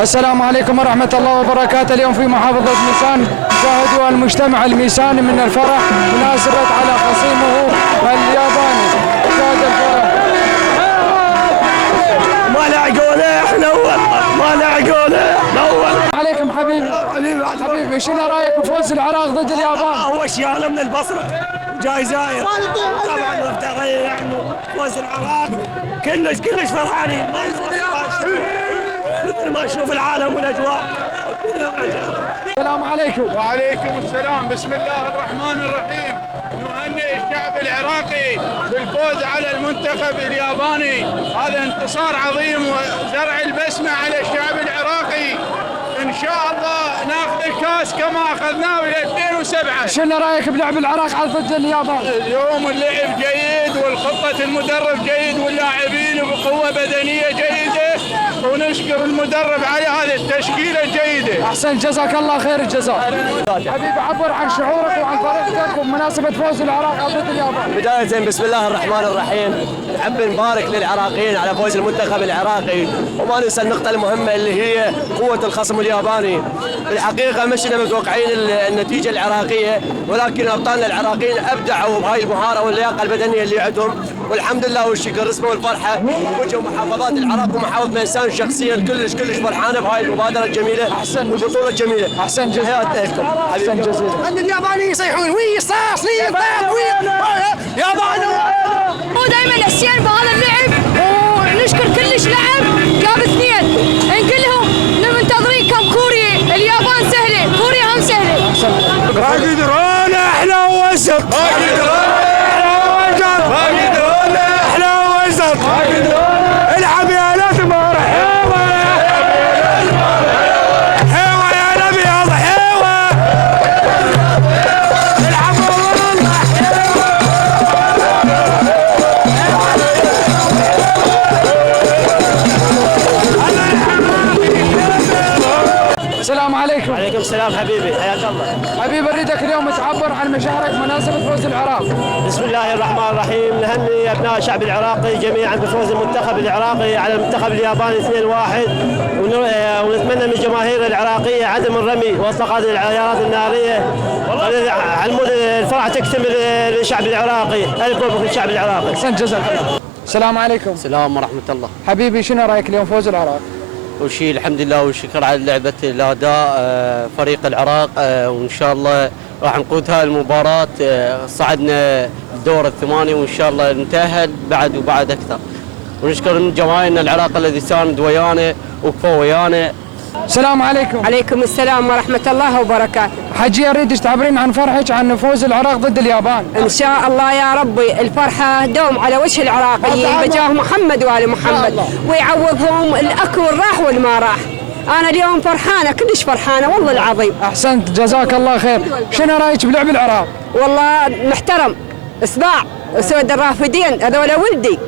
السلام عليكم ورحمة الله وبركاته. اليوم في محافظة ميسان شاهدوا المجتمع الميساني من الفرح مناسبة على خصيمه الياباني. شاهد الفرح ما لاعقوله احنا ما لاعقوله نور عليكم حبيبي شنو رايك بفوز العراق ضد اليابان؟ هو شياله من البصره جاي زاير طبعا مفترض يعني فوز العراق كلش فرحانين مثل ما نشوف العالم والاجواء. السلام عليكم. وعليكم السلام. بسم الله الرحمن الرحيم. نهنئ الشعب العراقي بالفوز على المنتخب الياباني. هذا انتصار عظيم وزرع البسمة على الشعب العراقي. ان شاء الله ناخذ الكاس كما اخذناه ب 2007. شنو رايك بلعب العراق ضد اليابان؟ اليوم اللعب جيد والخطة المدرب جيد واللاعبين بقوة بدنية جيدة، ونشكر المدرب على هذه التشكيلة الجيدة. احسن جزاك الله خير الجزاء. حبيبي عبر عن شعورك وعن فرحتك بمناسبة فوز العراق ضد اليابان. بداية بسم الله الرحمن الرحيم، نحب نبارك للعراقيين على فوز المنتخب العراقي، وما ننسى النقطة المهمة اللي هي قوة الخصم الياباني. الحقيقة مشينا متوقعين النتيجة العراقية، ولكن أبطالنا العراقيين أبدعوا بهاي المهارة واللياقة البدنية اللي عندهم، والحمد لله والشكر رسموا الفرحة. وجهوا محافظات العراق ومحافظة ميسان شخصيا كلش فرحانة بهاي المبادرة الجميلة. أحسن والبطولة الجميلة. أحسن جزيلا. أحسن جزيلا. اليابانيين يصيحون وي صاص لي ياباني. هو دائما حسين بهذا اللعب ونشكر كلش لعب جاب اثنين نقلهم منتظرين كم كوريا. اليابان سهله كوريا هم سهله. ما قدرونا احنا وسط ما قدرونا احنا وسط العب يا الاسمر حيوه يا الابيض حيوه العب والله السلام عليكم. وعليكم السلام حبيبي، حياك الله. حبيبي اريدك اليوم تعبر عن مشاعرك بمناسبة فوز العراق. بسم الله الرحمن الرحيم، نهني ابناء الشعب العراقي جميعا بفوز المنتخب العراقي على المنتخب الياباني 2-1، ونتمنى من الجماهير العراقيه عدم الرمي واطلاق العيارات الناريه على مود الفرح تكتمل للشعب العراقي. الف مبروك للشعب العراقي. احسن جزاك الله. السلام عليكم. السلام ورحمه الله. حبيبي شنو رايك اليوم فوز العراق؟ وشي الحمد لله والشكر على لعبة الأداء فريق العراق، وإن شاء الله راح نقود هاي المباراة. صعدنا الدور الثمانية وإن شاء الله نتأهل بعد أكثر، ونشكر جماهيرنا العراق الذي ساند ويانا وكفوا ويانا. السلام عليكم. عليكم السلام ورحمه الله وبركاته. حجي اريدك تعبرين عن فرحك عن فوز العراق ضد اليابان. ان شاء الله يا ربي الفرحه دوم على وجه العراقيين بجاه محمد وال محمد، ويعوضهم الاكو والراح والما راح. انا اليوم فرحانه كلش فرحانه والله العظيم. احسنت جزاك الله خير. شنو رايك بلعب العراق؟ والله محترم اسباع وسود الرافدين هذول ولدي.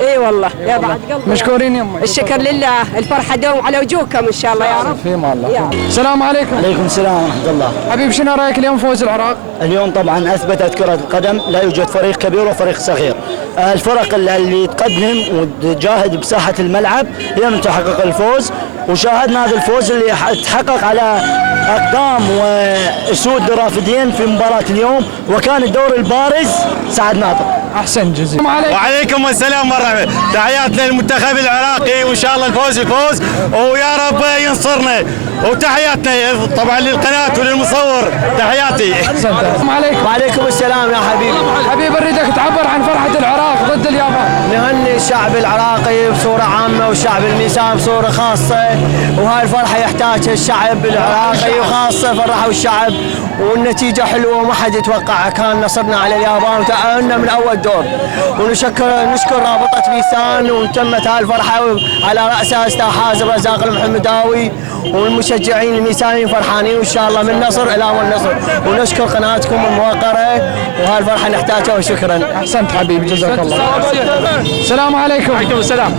اي والله يا بعد قلبي. مشكورين يمي. الشكر لله، الفرحه دوم على وجوهكم ان شاء الله يا رب. فيما الله. السلام عليكم. عليكم السلام ورحمة الله. حبيب شنو رايك اليوم فوز العراق؟ اليوم طبعا اثبتت كرة القدم لا يوجد فريق كبير وفريق صغير. الفرق اللي تقدم وتجاهد بساحة الملعب هي من تحقق الفوز، وشاهدنا هذا الفوز اللي تحقق على اقدام واسود الرافدين في مباراة اليوم، وكان الدور البارز سعد ناطق. احسن جزيلا. وعليكم السلام ورحمة. تحياتنا للمنتخب العراقي وان شاء الله الفوز ويا رب ينصرنا، وتحياتنا طبعا للقناة وللمصور تحياتي. السلام عليكم. وعليكم السلام يا حبيبي. حبيبي اريدك تعبر عن فرحة العراق ضد اليابان. نهني الشعب العراقي بصورة عامة والشعب الميسان بصورة خاصة، وهاي الفرحة يحتاجها الشعب العراقي وخاصة فرحوا الشعب، والنتيجة حلوة وما حد يتوقعها. كان نصرنا على اليابان وتأهلنا من أول دور، نشكر رابطة ميسان، وتمت هاي الفرحة على رأسها أستاذ حازم رزاق المحمداوي، والمشجعين الميسانيين فرحانين وإن شاء الله من نصر إلى النصر، ونشكر قناتكم الموقرة وهاي الفرحة نحتاجها وشكرا. أحسنت حبيبي جزاك الله. السلام عليكم. وعليكم السلام.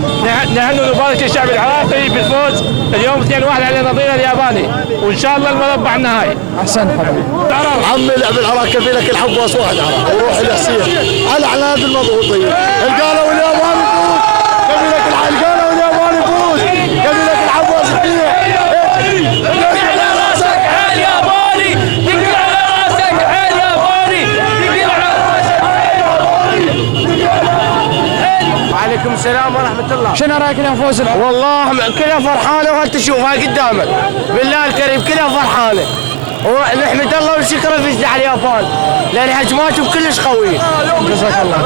نحن نبارك الشعب العراقي بالفوز اليوم 2-1 على نظيرنا الياباني، وإن شاء الله المربع النهائي. أحسنت حبيبي. عمي لعب العراق كفيلك الحب واصواحد عراق وروح الحسين على اعناد المضغوطين. القالوا اليابان يفوز كفيلك القالوا اليابان يفوز كفيلك الحب واسواحد. شنو رايك اليوم فوز العراق؟ والله كلها فرحانه وانت تشوفها قدامك بالله الكريم كلها فرحانه ونحمد الله ونشكره في على اليابان لان هجماتهم كلش قويه. جزاك الله.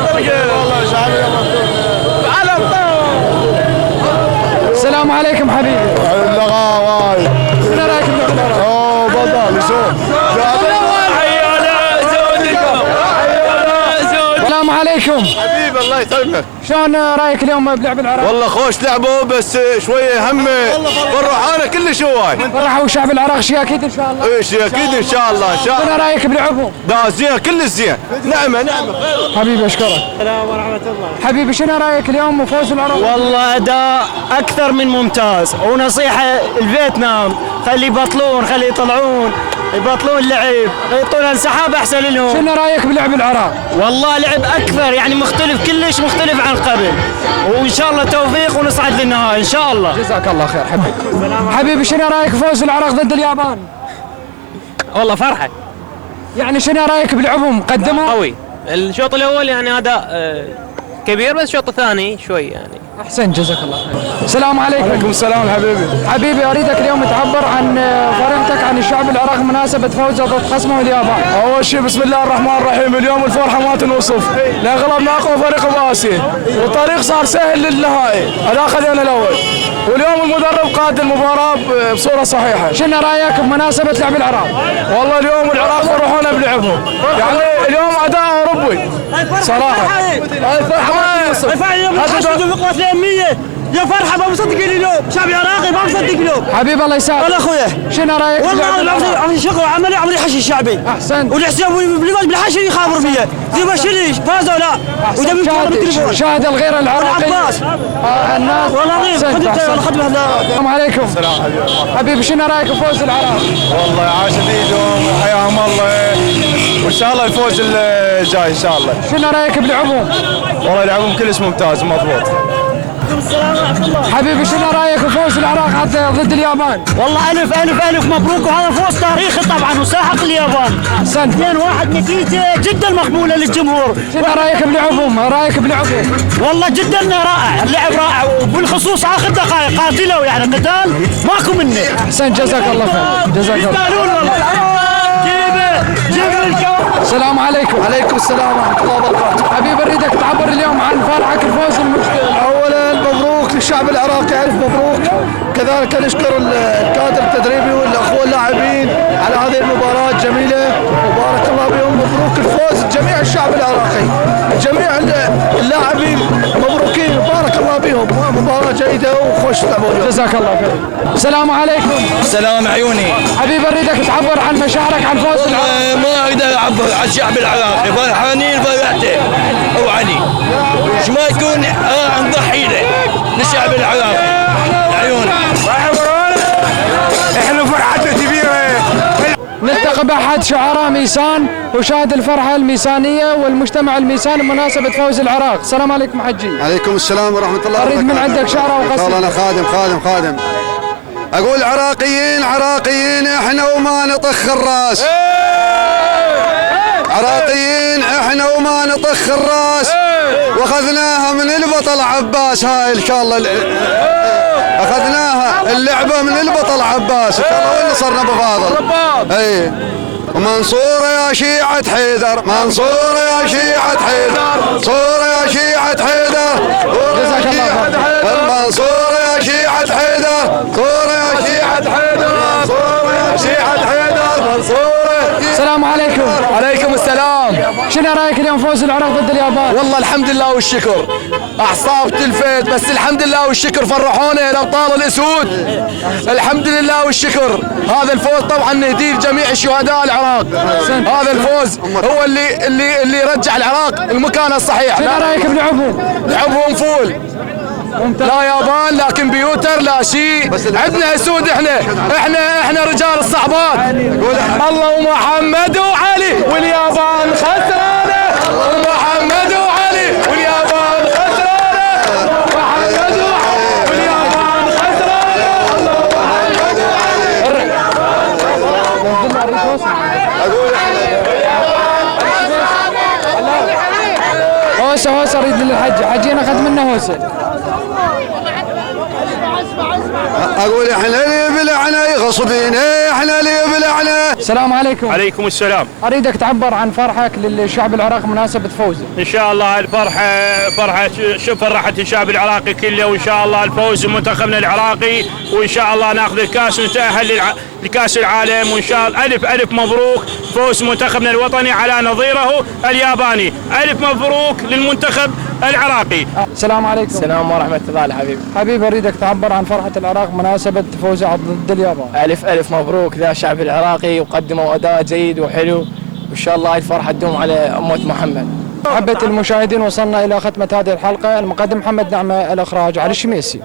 السلام عليكم حبيبي. اللغة وايد. شنو رايك بلعب العراق؟ اوه بطل شوف. السلام عليكم. حبيبي الله يسلمك. شلون رايك اليوم بلعب العراق؟ والله خوش لعبوا بس شويه هم فرحانه كلش هواي. فرحوا الشعب العراق شيء اكيد ان شاء الله. ايش اكيد ان شاء الله ان شاء الله. شنو رايك بلعبهم؟ لا زين كلش زين. نعمه حبيبي اشكرك. السلام ورحمه الله. حبيبي شنو رايك اليوم وفوز العراق؟ والله اداء اكثر من ممتاز ونصيحه الفيتنام خلي يبطلون خلي يطلعون يبطلون اللعب يعطونا انسحاب احسن لهم. شنو رايك بلعب العراق؟ والله لعب اكثر يعني مختلف كلش مختلف عن قبل وان شاء الله توفيق ونصعد للنهائي ان شاء الله. جزاك الله خير حبيبي. حبيبي شنو رايك فوز العراق ضد اليابان؟ والله فرحه يعني شنو رايك بلعبهم قدموا؟ قوي. الشوط الاول يعني اداء كبير بس الشوط الثاني شوي يعني احسن جزاك الله خير. السلام عليكم. عليكم السلام حبيبي. حبيبي اريدك اليوم تعبر عن فرحتك عن الشعب العراقي مناسبه فوزه ضد خصمه اليابان. اول شيء بسم الله الرحمن الرحيم اليوم الفرحه ما تنوصف لان غلبنا اقوى فريق باسيا والطريق صار سهل للنهائي هذا اخذنا الاول واليوم المدرب قاد المباراه بصوره صحيحه. شنو رايك بمناسبه لعب العراق؟ والله اليوم العراق فرحونا بلعبهم يعني اليوم اداء اوروبي صراحه. هاي الفرحه ما تنوصف. هذا بقوه الاميه يا فرحه ما مصدق اليوم شعب عراقي ما مصدق اليوم. حبيبي الله يسعدك. والله اخويا شنو رايك؟ والله عملي شغل وعملي عملي حشي الشعبي. احسنت. والحسين بالحشي يخابر فيا زي ما شليش فازوا لا احسنت. شاهد الغير العراقي. عباس الناس والله عظيم خدمه. السلام عليكم. حبيبي شنو رايك بفوز العراق؟ والله عاش ايدهم وحياهم الله وان شاء الله الفوز الجاي ان شاء الله. شنو رايك بلعبهم؟ والله لعبهم كلش ممتاز ومضبوط. حبيبي شنو رايك بفوز العراق ضد اليابان؟ والله الف مبروك وهذا فوز تاريخي طبعا وساحق اليابان. احسنت. 2-1 نتيجه جدا مقبوله للجمهور. شنو رايك بلعبهم؟ والله جدا رائع اللعب رائع وبالخصوص اخر دقائق قاتلوا يعني قتال ماكو منه. احسنت جزاك الله خير. جزاك الله. السلام عليكم. عليكم السلام ورحمه الله وبركاته. حبيبي اريدك تعبر اليوم عن فرحك الفوز المشترك. اولا مبروك للشعب العراقي الف مبروك. كذلك نشكر الكادر التدريبي والاخوه اللاعبين على هذه المباراه الجميله وبارك الله بهم. مبروك الفوز لجميع الشعب العراقي جميع اللاعبين مبروكين بارك الله بهم. مباراه جيده وخش لعبوا. جزاك الله خير. السلام عليكم. السلام عيوني. حبيبي اريدك تعبر عن مشاعرك عن فوز العراق. ما اقدر اعبر عن الشعب العراقي فرحانين فرحته اوعدي ايش ما يكون نضحي له للشعب العراقي عيوني. احنا فرحتنا كبيره. نلتقي بأحد شعراء ميسان وشاهد الفرحة الميسانية والمجتمع الميساني بمناسبة فوز العراق. السلام عليكم حجي. عليكم السلام ورحمة الله وبركاته. أريد من عندك شعراء وقصيدة. أنا خادم أقول عراقيين احنا وما نطخ الراس. عراقيين احنا وما نطخ الراس واخذناها من البطل عباس. هاي ان شاء الله اخذناها اللعبه من البطل عباس ان شاء الله واللي صرنا بفاضل. اي ومنصوره يا شيعه حيدر منصوره يا شيعه حيدر صوره يا شيعه حيدر جزاك الله خير. منصوره يا شيعه حيدر صوره يا شيعه حيدر صوره يا شيعه حيدر منصوره. السلام عليكم. عليكم السلام. شنو رايك اليوم فوز العراق ضد اليابان؟ والله الحمد لله والشكر اعصاب تلفت بس الحمد لله والشكر فرحونا الابطال الاسود. الحمد لله والشكر. هذا الفوز طبعا نهديه لجميع الشهداء العراق. هذا الفوز هو اللي رجع العراق المكان الصحيح. شنو رايك بلعبهم؟ لعبهم فول لا يابان لا كمبيوتر لا شيء. عندنا اسود احنا رجال الصعبات. الله ومحمد وعلي واليابان خسرانه. ومحمد وعلي واليابان خسرانه. محمد وعلي واليابان خسرانه. محمد وعلي. هوسه اريد للحج حجينا اخذ منه هوسه. اقول احنا اللي بلعنا غصبينا، احنا اللي بلعنا. السلام عليكم. عليكم السلام. اريدك تعبر عن فرحك للشعب العراقي مناسبة فوزه. ان شاء الله الفرحه شوف فرحت الشعب العراقي كله، وان شاء الله الفوز منتخبنا العراقي، وان شاء الله ناخذ الكاس ونتاهل لكاس العالم، وان شاء الله الف مبروك فوز منتخبنا الوطني على نظيره الياباني، الف مبروك للمنتخب العراقي. السلام عليكم. السلام ورحمة الله الحبيب. حبيبي اريدك تعبر عن فرحة العراق مناسبة فوزه ضد اليابان. ألف مبروك ذا الشعب العراقي، وقدموا أداء جيد وحلو، وإن شاء الله الفرحة تدوم على أمة محمد. محبة المشاهدين، وصلنا إلى ختمة هذه الحلقة. المقدم محمد نعمة، الإخراج علي الشميسي.